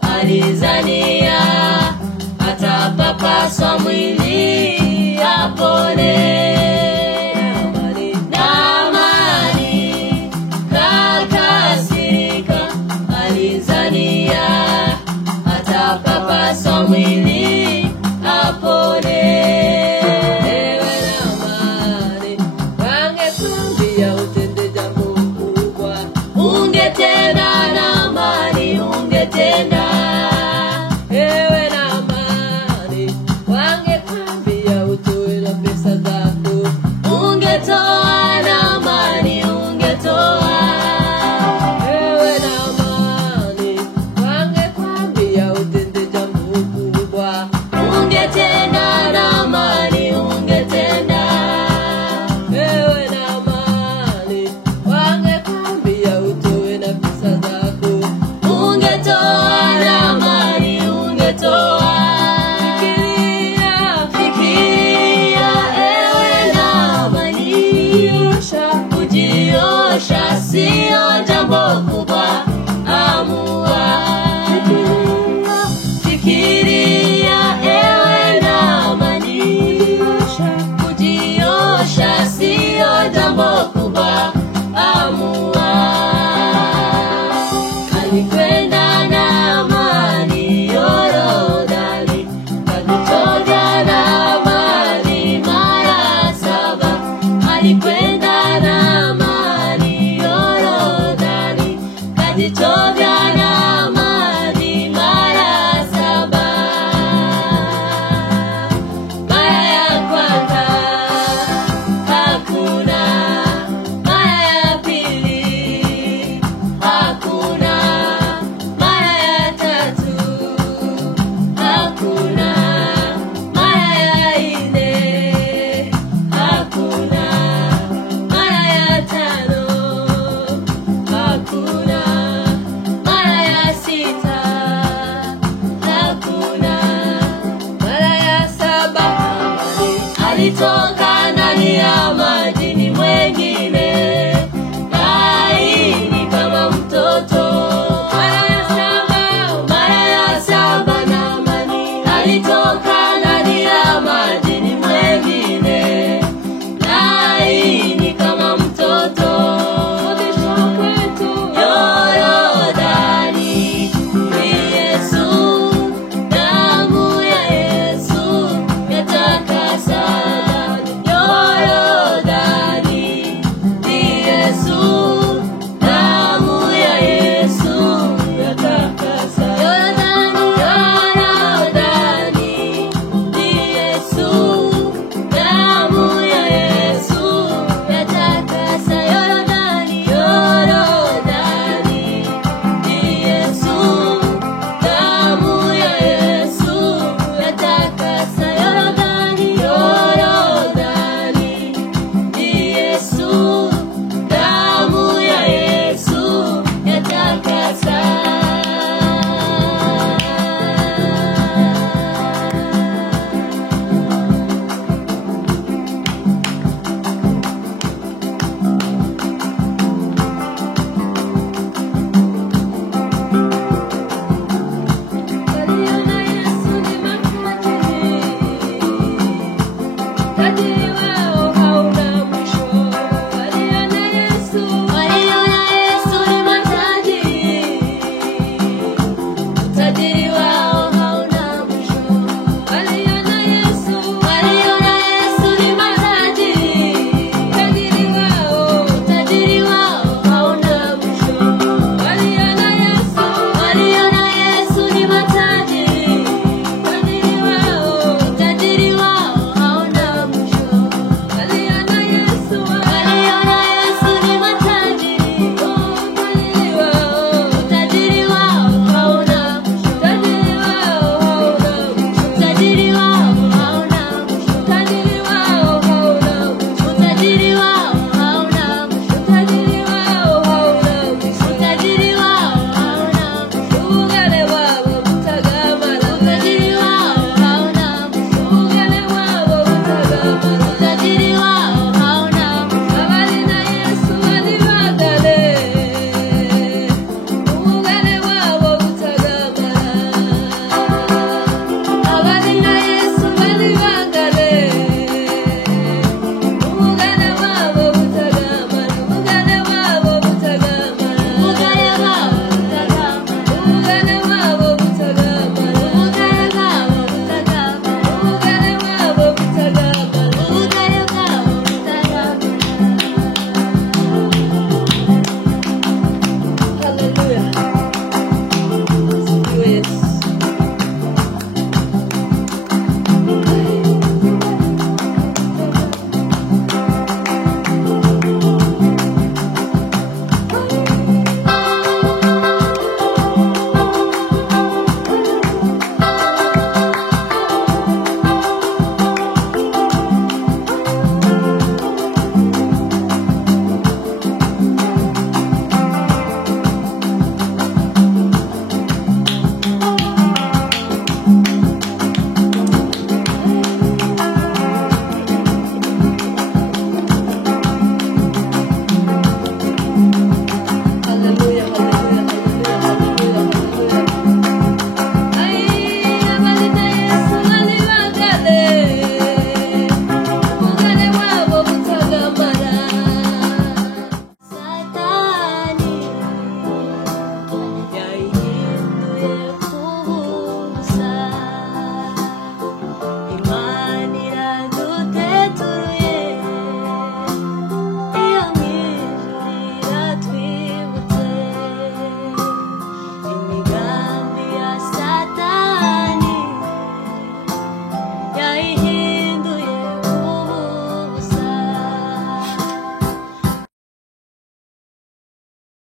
Alizania atapapaswa mwili apone. Naamani kakasirika, alizania atapapaswa mwili apone. Ewe Naamani, wangekuambia utende jambo kubwa, ungetenda. Naamani, ungetenda. Ewe Naamani, wangekuambia utoe na pesa zako, ungetoa. Naamani, ungetoa. Ewe Naamani, wangekuambia utende jambo kubwa, ungetenda. Naamani, ungetenda. Ewe Naamani, wangekuambia utoe na pesa zako, ungetoa. Naamani, ungetoa. Fikiria, ewe Naamani, kujiosha sio jambo kubwa, amua. Fikiria, ewe Naamani, kujiosha sio jambo kubwa, amua. Alikwenda Naamani Yorodani, akachovya Naamani mara 7. Alikwenda Naamani Yorodani, akachovya Naamani mara 7. Mara ya kwanza hakuna, mara ya pili hakuna, mara ya tatu hakuna, mara ya 4 hakuna, mara ya 5 hakuna, mara ya 6 hakuna, mara ya 7 alitoka ndani ya maji ni mwengine, laini kama mtoto. Mara ya 7 Naamani alitoka ndani ya maji ni mwengine, laini kama mtoto. Yorodani ni Yesu, damu ya Yesu yatakasa. Yorodani ni Yesu, damu ya Yesu yatakasa. Yorodani ni Yesu, damu ya Yesu yatakasa. Yorodani ni Yesu, damu ya Yesu yatakasa. Yorodani ni Yesu, damu ya Yesu yatakasa. Yesu ni makumatini, kadiri wewe